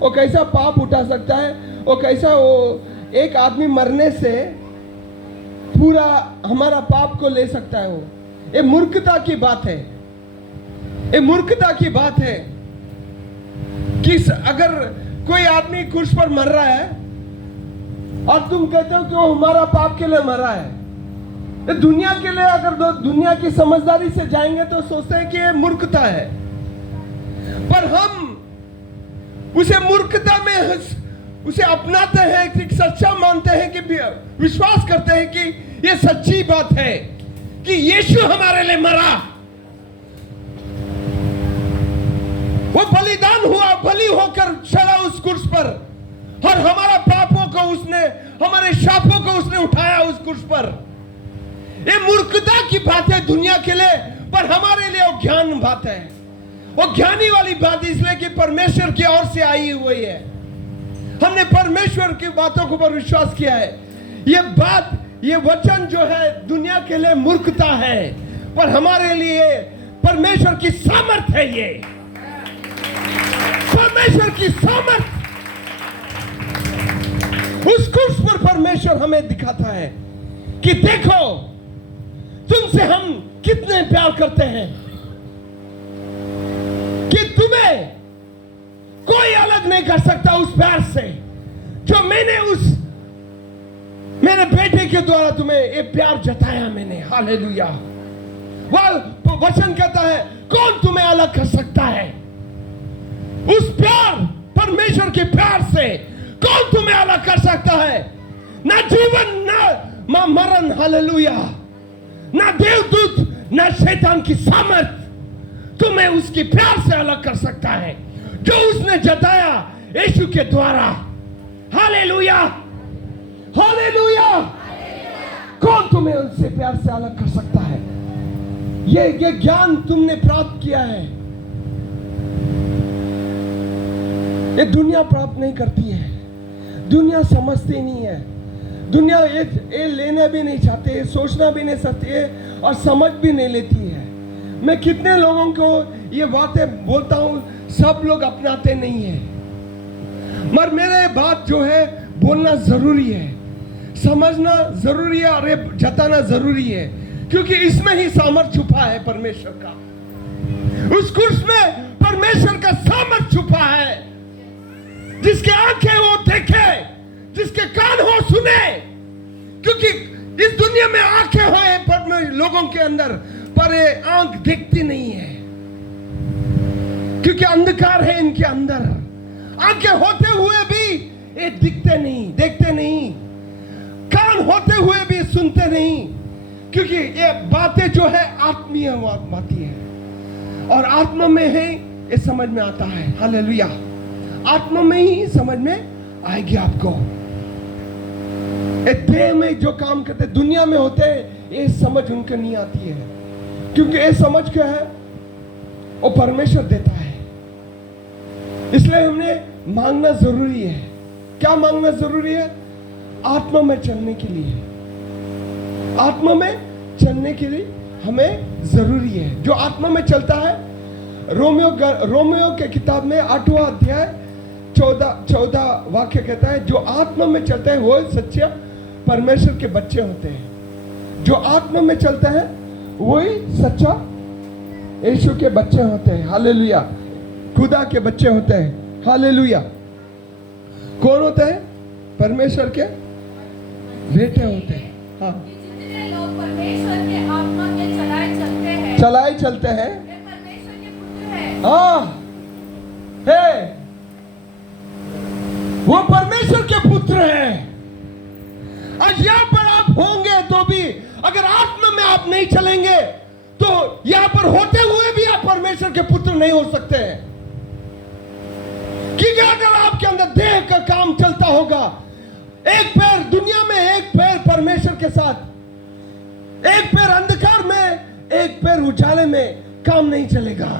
वो कैसा पाप उठा सकता है, वो कैसा वो एक आदमी मरने से पूरा हमारा पाप को ले सकता है। वो ये मूर्खता की बात है, ये मूर्खता की बात है कि अगर कोई आदमी क्रूस पर मर रहा है और तुम कहते हो कि वो हमारा पाप के लिए मरा है, तो दुनिया के लिए अगर दुनिया की समझदारी से जाएंगे तो सोचते हैं कि ये मूर्खता है, पर हम उसे मूर्खता में उसे अपनाते हैं कि सच्चा मानते हैं, कि विश्वास करते हैं कि ये सच्ची बात है कि यीशु हमारे लिए मरा, वो बलिदान हुआ, बलि होकर चला उस क्रूस पर, और हमारा पापों को उसने, हमारे शापों को उसने उठाया उस क्रूस पर। ये मूर्खता की बात है दुनिया के लिए, पर हमारे लिए वो ज्ञान बात है, वो ज्ञानी वाली बात, इसलिए कि परमेश्वर की ओर से आई हुई है। हमने परमेश्वर की बातों के ऊपर विश्वास किया है। ये बात, ये वचन जो है दुनिया के लिए मूर्खता है, पर हमारे लिए परमेश्वर की सामर्थ है। ये परमेश्वर की सामर्थ, उस क्रूस पर परमेश्वर हमें दिखाता है कि देखो तुमसे हम कितने प्यार करते हैं, कि तुम्हें कोई अलग नहीं कर सकता उस प्यार से जो मेरे बेटे के द्वारा तुम्हें ये प्यार जताया मैंने। हालेलुया। वह वचन कहता है कौन तुम्हें अलग कर सकता है उस प्यार, परमेश्वर के प्यार से कौन तुम्हें अलग कर सकता है? ना जीवन, ना मरण, हालेलुया, ना देवदूत, ना शैतान की सामर्थ तुम्हें उसकी प्यार से अलग कर सकता है जो उसने जताया यीशु के द्वारा। Hallelujah, hallelujah. कौन तुम्हें उससे प्यार से अलग कर सकता है? ये ज्ञान तुमने प्राप्त किया है, ये दुनिया प्राप्त नहीं करती है, दुनिया समझती नहीं है, दुनिया ये लेना भी नहीं चाहते, ये सोचना भी नहीं चाहते और समझ भी नहीं लेती है। मैं कितने लोगों को ये बातें बोलता हूँ, सब लोग अपनाते नहीं है, मगर मेरे बात जो है बोलना जरूरी है, समझना जरूरी है और ये जताना जरूरी है, क्योंकि इसमें ही सामर्थ छुपा है परमेश्वर का। उस क्रूस में परमेश्वर का सामर्थ छुपा है। जिसके आंखें वो देखे, जिसके कान हो सुने, क्योंकि इस दुनिया में आंखें हैं पर लोगों के अंदर, पर ये आंख देखती नहीं है, क्योंकि अंधकार है इनके अंदर। आंखें होते हुए भी ये दिखते नहीं, देखते नहीं, कान होते हुए भी सुनते नहीं, क्योंकि ये बातें जो है आत्मीय बातें है और आत्मा में है, ये समझ में आता है। हालेलुया। आत्मा में ही समझ में आएगी आपको। देह में जो काम करते दुनिया में होते हैं, ये समझ उनको नहीं आती है, क्योंकि ये समझ क्या है वो परमेश्वर देता है। इसलिए हमने मांगना जरूरी है। क्या मांगना जरूरी है? आत्मा में चलने के लिए, आत्मा में चलने के लिए हमें जरूरी है। जो आत्मा में चलता है, रोमियो के किताब में 8वां अध्याय 14 वाक्य कहता है, जो आत्मा में चलता है वो सच्चे परमेश्वर के बच्चे होते हैं। जो आत्मा में चलता है वही सच्चा यीशु के बच्चे होते हैं। हालेलुया। खुदा के बच्चे होते हैं। हालेलुया। कौन होते हैं? परमेश्वर के बेटे होते हैं। हाँ, जितने लोग परमेश्वर के आत्मा के चलाए चलते हैं वे परमेश्वर के पुत्र हैं। हाँ है, वो परमेश्वर के पुत्र हैं। आज यहाँ पर आप होंगे तो भी अगर आत्मा में आप नहीं चलेंगे तो यहाँ पर होते हुए भी आप परमेश्वर के पुत्र नहीं हो सकते हैं। क्योंकि अगर आपके अंदर देह का काम चलता होगा, एक पैर दुनिया में, एक पैर परमेश्वर के साथ, एक पैर अंधकार में, एक पैर उजाले में, काम नहीं चलेगा।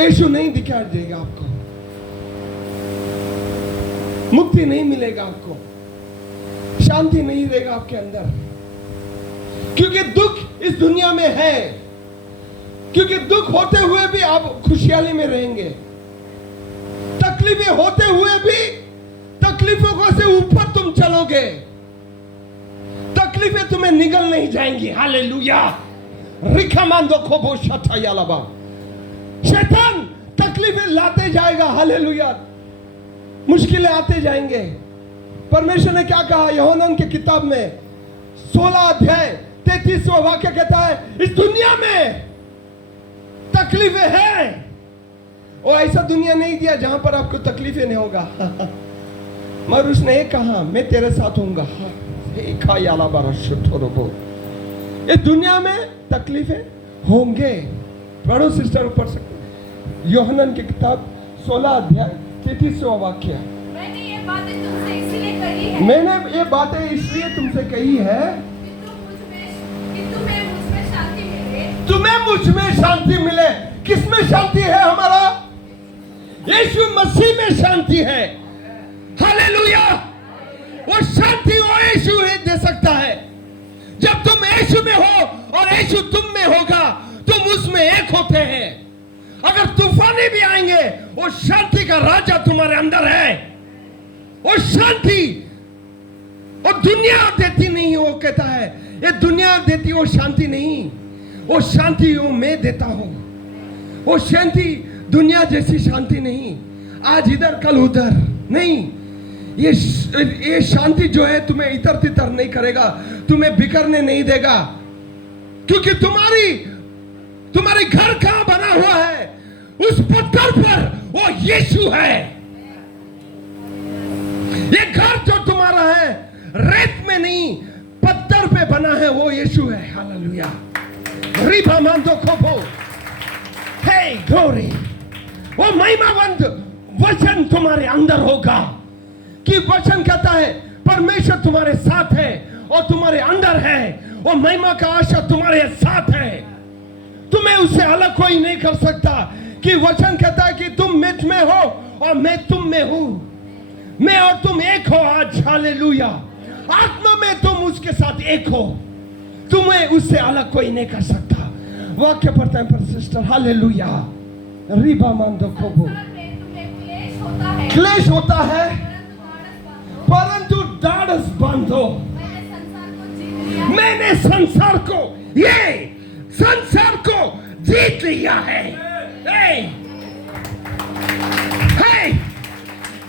यीशु नहीं दिखाई देगा आपको, मुक्ति नहीं मिलेगा आपको, शांति नहीं रहेगा आपके अंदर, क्योंकि दुख इस दुनिया में है, क्योंकि दुख होते हुए भी आप खुशहाली में रहेंगे, तकलीफें होते हुए भी तकलीफों को से ऊपर तुम चलोगे, तकलीफें तुम्हें निगल नहीं जाएंगी। हालेलुया। रिखामांदो खोबो शतायालाबा। शैतान तकलीफें लाते जाएगा। हालेलुया। मुश्किलें आते जाएंगे। परमेश्वर ने क्या कहा यूहन्ना की किताब में 16 अध्याय 33वां वाक्य कहता है, इस दुनिया में तकलीफें हैं, और ऐसा दुनिया नहीं दिया जहां पर आपको तकलीफें नहीं होगा। मगर उसने एक कहा, मैं तेरे साथ हूंगा। इस दुनिया में तकलीफें होंगे। पढ़ो सिस्टर, पढ़ सकते। यूहन्ना की किताब 16 अध्याय 33वां वाक्य। मैंने ये बातें तुमसे इसलिए कही है, मैंने ये बातें इसलिए तुमसे कही है कि तुम्हें मुझ में शांति मिले। तुम्हें मुझ में शांति मिले। किसमें शांति है? हमारा यीशु मसीह में शांति है। हालेलुया। वो शांति वो यीशु ही दे सकता है। जब तुम यीशु में हो और यीशु तुम में होगा, तुम उसमें एक होते हैं। अगर तूफाने भी आएंगे, वो शांति का राजा तुम्हारे अंदर है। वो शांति वो दुनिया देती नहीं, वो कहता है ये दुनिया देती, वो शांति नहीं। वो शांति वो मैं देता हूं। वो शांति दुनिया जैसी शांति नहीं, आज इधर कल उधर नहीं। ये शांति जो है तुम्हें इधर तितर नहीं करेगा, तुम्हें बिखरने नहीं देगा। क्योंकि तुम्हारी घर कहां बना हुआ है? उस पत्थर पर वो यीशु है। ये घर जो तुम्हारा है रेत में नहीं, पत्थर पे बना है, वो यीशु है। हालेलुया। रिबा मांदो खोबो। हे ग्लोरी। वो महिमावंत वचन तुम्हारे अंदर होगा कि वचन कहता है परमेश्वर तुम्हारे साथ है और तुम्हारे अंदर है, और महिमा का आशा तुम्हारे साथ है। तुम्हें उससे अलग कोई नहीं कर सकता। कि वचन कहता है कि तुम मुझ में हो और मैं तुम में हूं, मैं और तुम एक हो आज। हालेलुया। आत्मा में तुम उसके साथ एक हो, तुम्हें उससे अलग कोई नहीं कर सकता। वाक्य पढ़ते हैं पर सिस्टर। हालेलुया। रिबा मांदो खोबो। तुम्हें क्लेश होता है, परंतु ढाढ़स बांधो। मैंने संसार को जीत लिया है।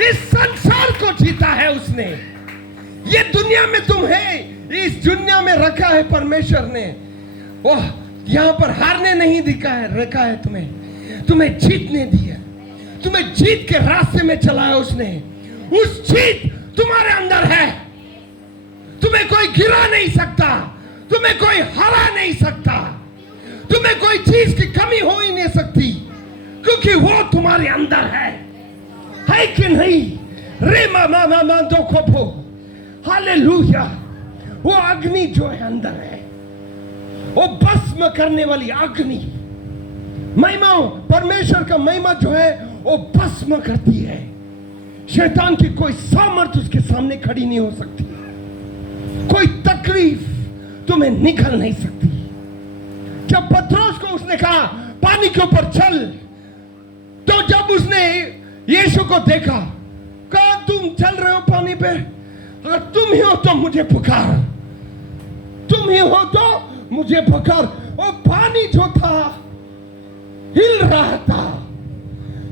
इस संसार को जीता है उसने। ये दुनिया में तुम है, इस दुनिया में रखा है परमेश्वर ने। ओह, यहां पर हारने नहीं रखा है तुम्हें जीतने दिया। तुम्हें जीत के रास्ते में चलाया उसने। उस जीत तुम्हारे अंदर है। तुम्हें कोई गिरा नहीं सकता, तुम्हें कोई हरा नहीं सकता, तुम्हें कोई चीज की कमी हो ही नहीं सकती, क्योंकि वो तुम्हारे अंदर है कि नहीं? रे मामा दो खोपो। हालेलुया। वो अग्नि जो है अंदर है, वो भस्म करने वाली अग्नि, महिमा, परमेश्वर का महिमा जो है वो भस्म करती है। शैतान की कोई सामर्थ्य उसके सामने खड़ी नहीं हो सकती। कोई तकलीफ तुम्हें निकल नहीं सकती। जब पत्रोस को उसने कहा पानी के ऊपर चल, तो जब उसने यीशु को देखा, कहा तुम चल रहे हो पानी पे, अगर तुम ही हो तो मुझे पुकार, तुम ही हो तो मुझे पुकार। और पानी जो था हिल रहा था,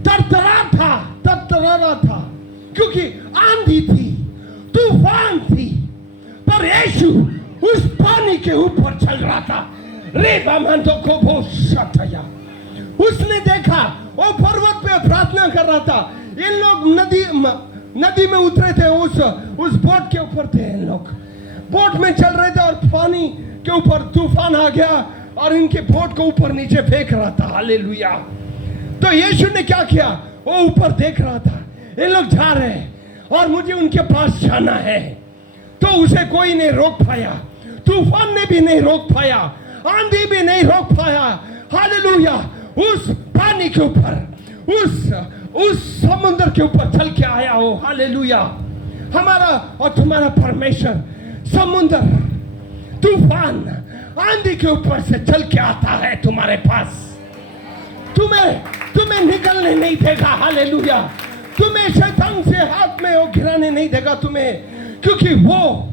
तरतरा रहा था, क्योंकि आंधी थी, तूफान थी, पर यीशु उस पानी के ऊपर चल रहा था। रे बामंतो को बहुत शताया। उसने देखा वो पर्वत पे प्रार्थना कर रहा था। इन लोग नदी में उतरे थे, उस बोट के ऊपर थे। इन लोग बोट में चल रहे थे और पानी के ऊपर तूफान आ गया और इनके बोट को ऊपर नीचे फेंक रहा था। हालेलुया। तो यीशु ने क्या किया? वो ऊपर देख रहा था, ये लोग जा रहे हैं और मुझे उनके पास जाना है। तो उसे कोई नहीं रोक पाया, तूफान ने भी नहीं रोक पाया, आंधी भी नहीं रोक पाया। हालेलुया। उस पानी के ऊपर, उस समुद्र के ऊपर चल के आया हो। हालेलुया। हमारा और तुम्हारा परमेश्वर समुद्र, तूफान, आंधी के ऊपर से चल के आता है तुम्हारे पास। तुम्हें निकलने नहीं देगा। हालेलुया। तुम्हें शैतान से हाथ में वो गिराने नहीं देगा तुम्हें, क्योंकि वो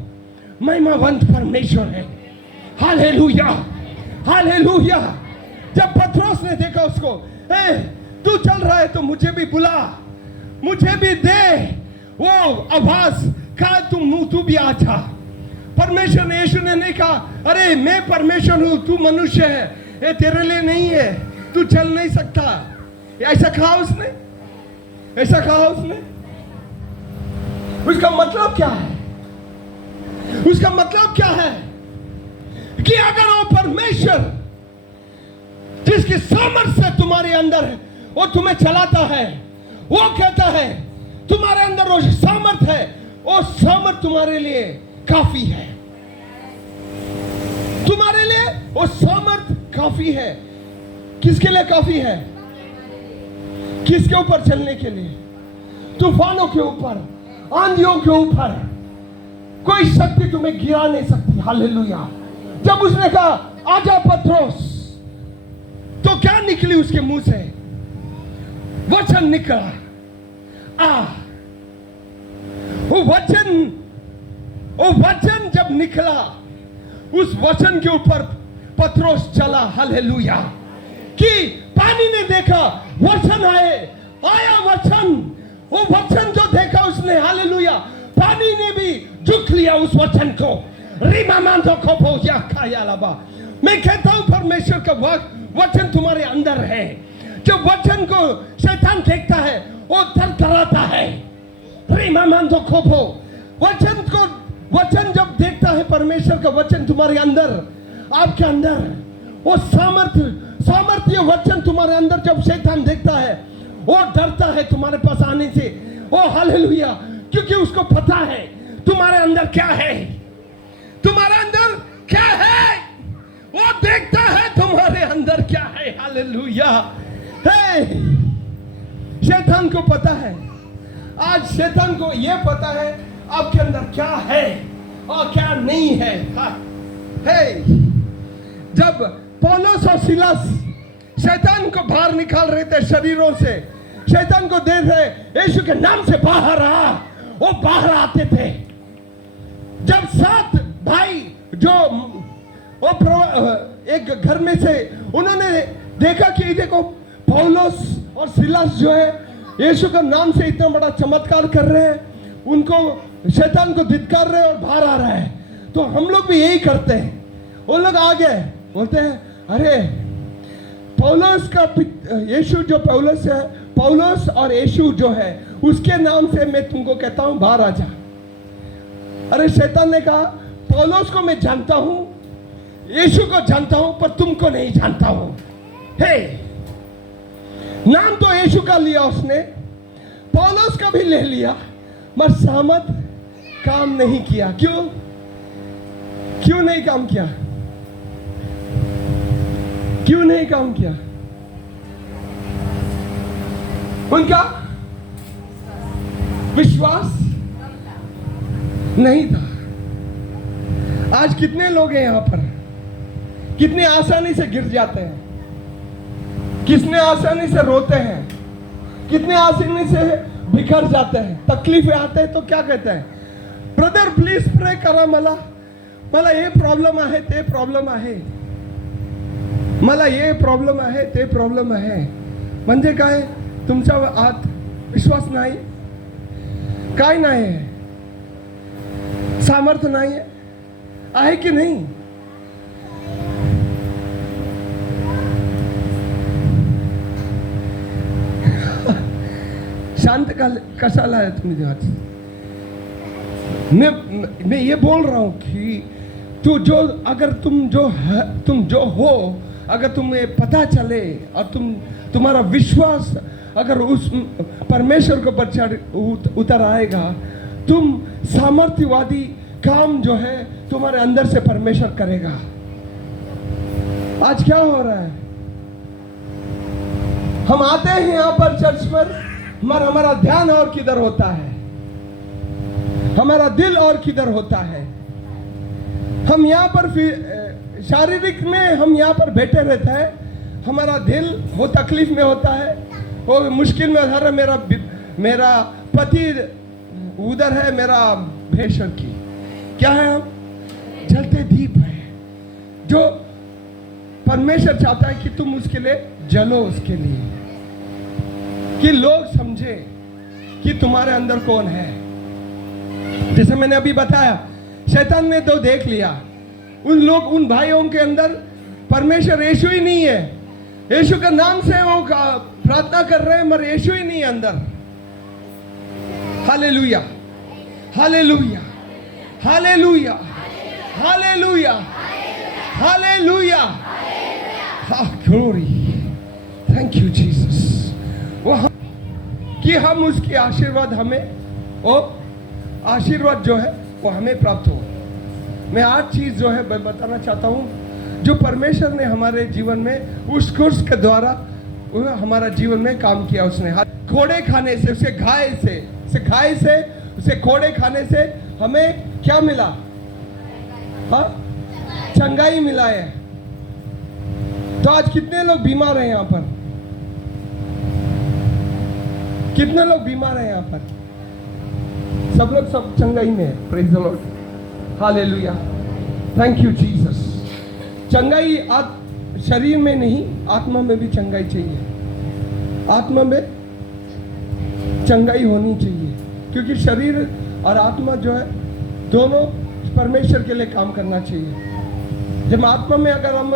महिमावंत परमेश्वर है। Hallelujah, hallelujah. जब पत्रोस ने देखा उसको, तू चल रहा है तो मुझे भी बुला, मुझे भी दे वो आवाज, कहा तू भी आ जा। परमेश्वर ने, यीशु ने नहीं कहा अरे मैं परमेश्वर हूं, तू मनुष्य है, ये तेरे लिए नहीं है, तू चल नहीं सकता। ऐसा कहा उसने? ऐसा कहा उसने? उसका मतलब क्या है? उसका मतलब क्या है कि अगर वो परमेश्वर जिसकी सामर्थ्य से तुम्हारे अंदर है, वो तुम्हें चलाता है, वो कहता है तुम्हारे अंदर वो सामर्थ्य है, वो सामर्थ्य तुम्हारे लिए काफी है। तुम्हारे लिए वो सामर्थ्य काफी है। किसके लिए काफी है? किसके ऊपर चलने के लिए? तूफानों के ऊपर, आंधियों के ऊपर कोई शक्ति तुम्हें गिरा नहीं सकती। हालेलुया। जब उसने कहा आजा पत्रोस, तो क्या निकली उसके मुंह से? वचन निकला। वो वचन जब निकला, उस वचन के ऊपर पत्रोस चला। हालेलुया। कि पानी ने देखा, वचन आया वचन, वो वचन जो देखा उसने, हालेलुया, पानी ने भी झुक लिया उस वचन को। मैं कहता हूं परमेश्वर का वचन तुम्हारे अंदर है। जब वचन को शैतान देखता है वो थरथराता है। वचन जब देखता है परमेश्वर का वचन तुम्हारे अंदर, आपके अंदर, वो सामर्थ्य वचन तुम्हारे अंदर जब शैतान देखता है, वो डरता है तुम्हारे पास आने से। ओ हालेलुया। क्योंकि उसको पता है तुम्हारे अंदर क्या है, तुम्हारे अंदर क्या है। वो देखता है तुम्हारे अंदर क्या है। हालेलुया। शैतान को पता है, आज शैतान को यह पता है आपके अंदर क्या है और क्या नहीं है। जब पौलुस और सिलास शैतान को बाहर निकाल रहे थे शरीरों से, शैतान को देख रहे, यीशु के नाम से बाहर आ, वो बाहर आते थे। जब 7 भाई जो एक घर में से, उन्होंने देखा कि देखो पौलुस और सिलास जो है यीशु के नाम से इतना बड़ा चमत्कार कर रहे हैं, उनको शैतान को धिक्कार रहे और बाहर आ रहा है, तो हम लोग भी यही करते हैं। वो लोग आ गए, बोलते हैं अरे पौलुस का यीशु जो पौलुस है, पौलुस और यीशु जो है उसके नाम से मैं तुमको कहता हूं बाहर आ जा। अरे शैतान ने कहा पौलुस को मैं जानता हूं, यीशु को जानता हूं, पर तुमको नहीं जानता हूं। नाम तो यीशु का लिया उसने, पौलुस का भी ले लिया, मगर सामर्थ काम नहीं किया। क्यों नहीं काम किया? क्यों नहीं काम किया? उनका विश्वास नहीं था। आज कितने लोग हैं यहां पर, कितने आसानी से गिर जाते हैं, कितने आसानी से रोते हैं, कितने आसानी से बिखर जाते हैं, तकलीफें आते हैं तो क्या कहते हैं, ब्रदर प्लीज प्रे करा, मला ये प्रॉब्लेम आहे, ते प्रॉब्लेम आहे, मला ये प्रॉब्लेम आहे, ते प्रॉब्लेम आहे. म्हणजे काय? तुमच्या आत विश्वास नाही, काय नाही आहे, सामर्थ्य नाही आहे की नाही? शांत कशाला है तुम्ही आज? मैं ये बोल रहा हूं कि अगर तुम जो हो, अगर तुम्हें पता चले और तुम्हारा विश्वास अगर उस परमेश्वर के ऊपर उतर आएगा, तुम सामर्थ्यवादी काम जो है तुम्हारे अंदर से परमेश्वर करेगा. आज क्या हो रहा है? हम आते हैं यहां पर चर्च पर, मगर हमारा ध्यान और किधर होता है, हमारा दिल और किधर होता है. हम यहाँ पर शारीरिक में हम यहाँ पर बैठे रहते हैं, हमारा दिल वो तकलीफ में होता है, वो मुश्किल में होता है, मेरा पति उधर है, मेरा भेषण की क्या है, हम जलते दीप है जो परमेश्वर चाहता है कि तुम उसके लिए जलो, उसके लिए कि लोग समझे कि तुम्हारे अंदर कौन है। जैसे मैंने अभी बताया, शैतान ने तो देख लिया, उन भाइयों के अंदर परमेश्वर यीशु ही नहीं है, यीशु का नाम से वो प्रार्थना कर रहे हैं मगर यीशु ही नहीं है अंदर। Hallelujah, hallelujah, hallelujah, hallelujah, hallelujah, glory, thank you Jesus. वो कि हम उसकी आशीर्वाद हमें, और आशीर्वाद जो है वो हमें प्राप्त हो। मैं आज चीज जो है बताना चाहता हूं, जो परमेश्वर ने हमारे जीवन में उस कोर्स के द्वारा हमारा जीवन में काम किया। उसने घोड़े खाने से, उसे घोड़े खाने से हमें क्या मिला? हाँ, चंगाई मिला है। तो आज कितने लोग बीमार हैं यहाँ पर? कितने लोग बीमार हैं यहाँ पर? सब लोग सब चंगाई में है। Praise the Lord, hallelujah, thank you Jesus. चंगाई शरीर में नहीं, आत्मा में भी चंगाई चाहिए। आत्मा में चंगाई होनी चाहिए, क्योंकि शरीर और आत्मा जो है दोनों परमेश्वर के लिए काम करना चाहिए। जब आत्मा में अगर हम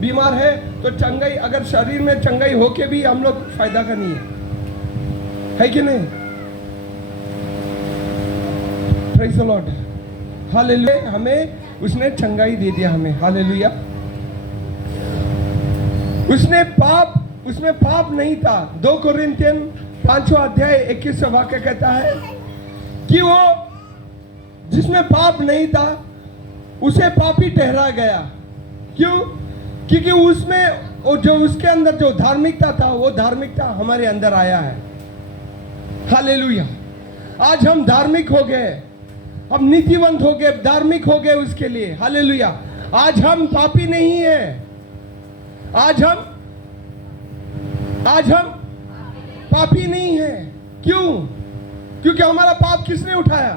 बीमार है तो चंगाई, अगर शरीर में चंगाई होके भी हम लोग फायदा का नहीं है कि नहीं? Praise the Lord, hallelujah. हमें उसने चंगाई दे दिया, हमें, हालेलुया। उसमें पाप नहीं था। 2 कोरिन्थियन 5वां अध्याय 21वां वाक्य कहता है कि वो जिसमें पाप नहीं था उसे पापी ठहरा गया। क्यों? क्योंकि उसमें जो उसके अंदर जो धार्मिकता था, वो धार्मिकता हमारे अंदर आया है। हालेलुया। आज हम धार्मिक हो गए, हम नीतिवंत हो गए, धार्मिक हो गए उसके लिए। हालेलुया। आज हम पापी नहीं है, आज हम पापी नहीं है। क्यों? क्योंकि हमारा पाप किसने उठाया?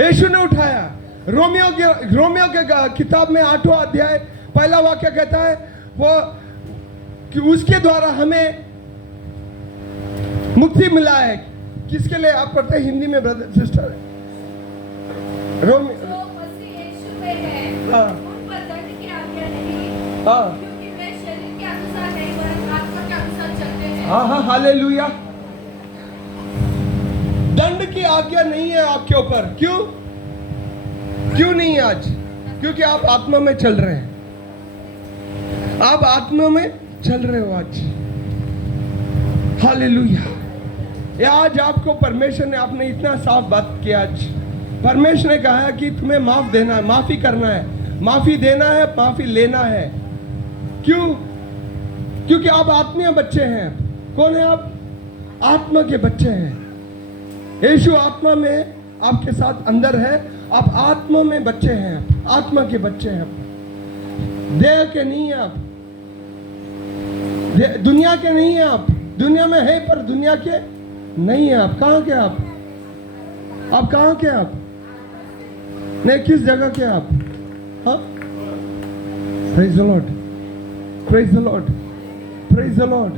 यीशु ने उठाया। रोमियो के किताब में 8वां अध्याय 1 वाक्य कहता है वो कि उसके द्वारा हमें मुक्ति मिला है। किसके लिए? आप पढ़ते हैं हिंदी में ब्रदर सिस्टर? रोमियो, जो मसीह यीशु में है, हाँ, उन पर दंड की आज्ञा नहीं, हाँ, क्योंकि वे शरीर के अनुसार नहीं वरन आत्मा के अनुसार चलते हैं। हाँ, हाँ, हालेलुया। दंड की आज्ञा नहीं है आपके ऊपर। क्यों? क्यों नहीं है आज? क्योंकि आप आत्मा में चल रहे हैं, आप आत्मा में चल रहे हो आज। हालेलुया। आज आपको परमेश्वर ने, आपने इतना साफ बात किया। आज परमेश्वर ने कहा है कि तुम्हें माफ देना है, माफी करना है, माफी देना है, माफी लेना है। क्यों? क्योंकि आप आत्मीय बच्चे हैं। कौन है आप? आत्मा के बच्चे हैं। यीशु आत्मा में आपके साथ अंदर है, आप आत्मा में बच्चे हैं, आत्मा के बच्चे हैं। देह के नहीं है आप, दुनिया के नहीं है आप। दुनिया में है पर दुनिया के नहीं है आप। कहाँ के आप? आप कहाँ के आप? नहीं, किस जगह के आप? हाँ, praise the Lord, praise the Lord, praise the Lord.